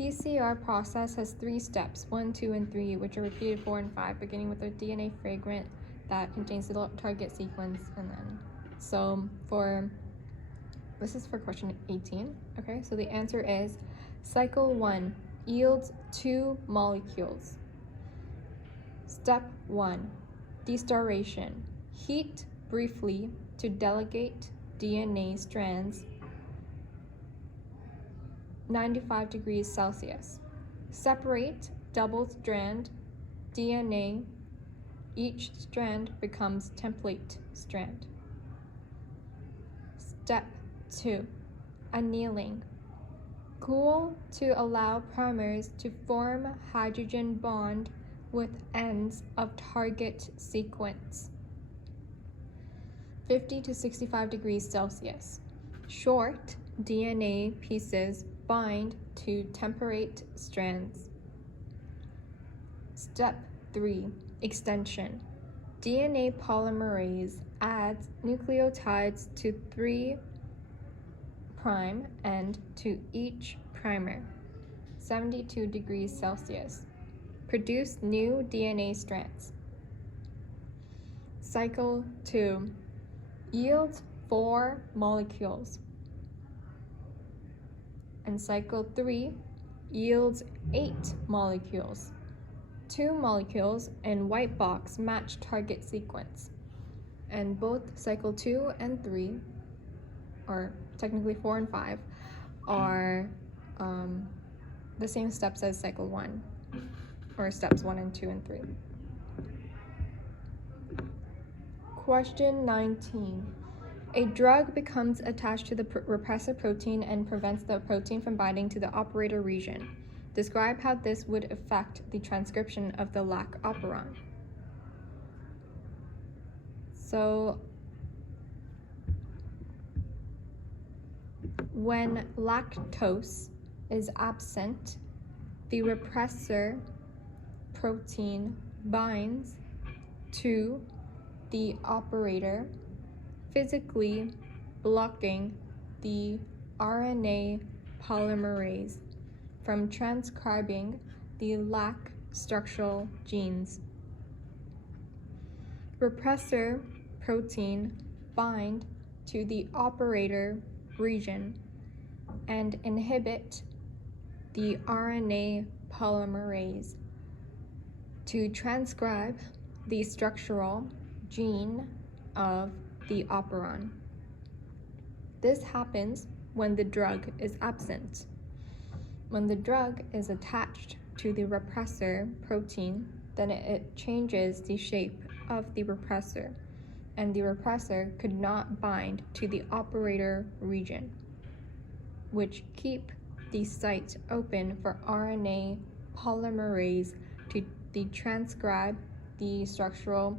PCR process has 3 steps, 1, 2, and 3, which are repeated 4 and 5, beginning with a DNA fragment that contains the target sequence, and then this is for question 18. Okay, so the answer is cycle 1 yields 2 molecules. Step 1, destarration. Heat briefly to delegate DNA strands 95 degrees Celsius. Separate double-strand DNA. Each strand becomes template strand. Step 2, annealing. Cool to allow primers to form hydrogen bond with ends of target sequence. 50 to 65 degrees Celsius. Short DNA pieces bind to temperate strands. Step 3, extension. DNA polymerase adds nucleotides to 3' end to each primer. 72 degrees Celsius. Produce new DNA strands. Cycle 2 yields 4 molecules. And cycle 3 yields 8 molecules. 2 molecules in white box match target sequence. And both cycle 2 and 3, or technically 4 and 5, are the same steps as cycle 1, or steps 1 and 2 and 3. Question 19. A drug becomes attached to the repressor protein and prevents the protein from binding to the operator region. Describe how this would affect the transcription of the lac operon. So, when lactose is absent, the repressor protein binds to the operator, physically blocking the RNA polymerase from transcribing the lac structural genes. Repressor protein bind to the operator region and inhibit the RNA polymerase to transcribe the structural gene of the operon. This happens when the drug is absent. When the drug is attached to the repressor protein, then it changes the shape of the repressor, and the repressor could not bind to the operator region, which keep the site open for RNA polymerase to transcribe the structural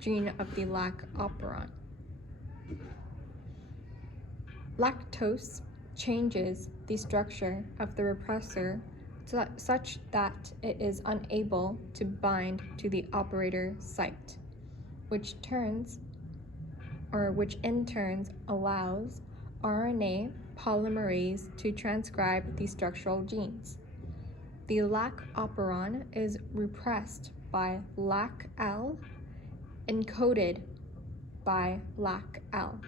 gene of the lac operon. Lactose changes the structure of the repressor such that it is unable to bind to the operator site, which in turn allows RNA polymerase to transcribe the structural genes. The lac operon is repressed by LAC-L, encoded by LAC-L.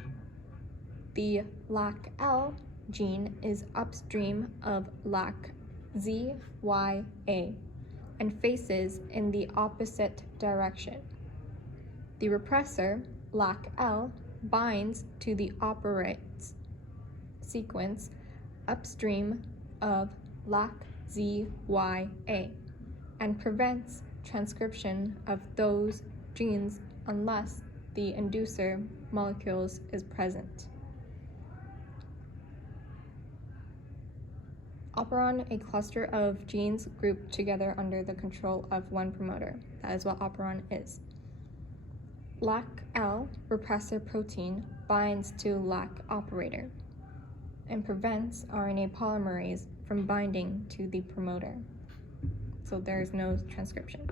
The LAC-L gene is upstream of LAC-ZYA and faces in the opposite direction. The repressor, LAC-L, binds to the operate sequence upstream of LAC-ZYA and prevents transcription of those genes unless the inducer molecules is present. Operon, a cluster of genes grouped together under the control of one promoter. That is what operon is. LAC-L repressor protein binds to LAC operator and prevents RNA polymerase from binding to the promoter. So there is no transcription.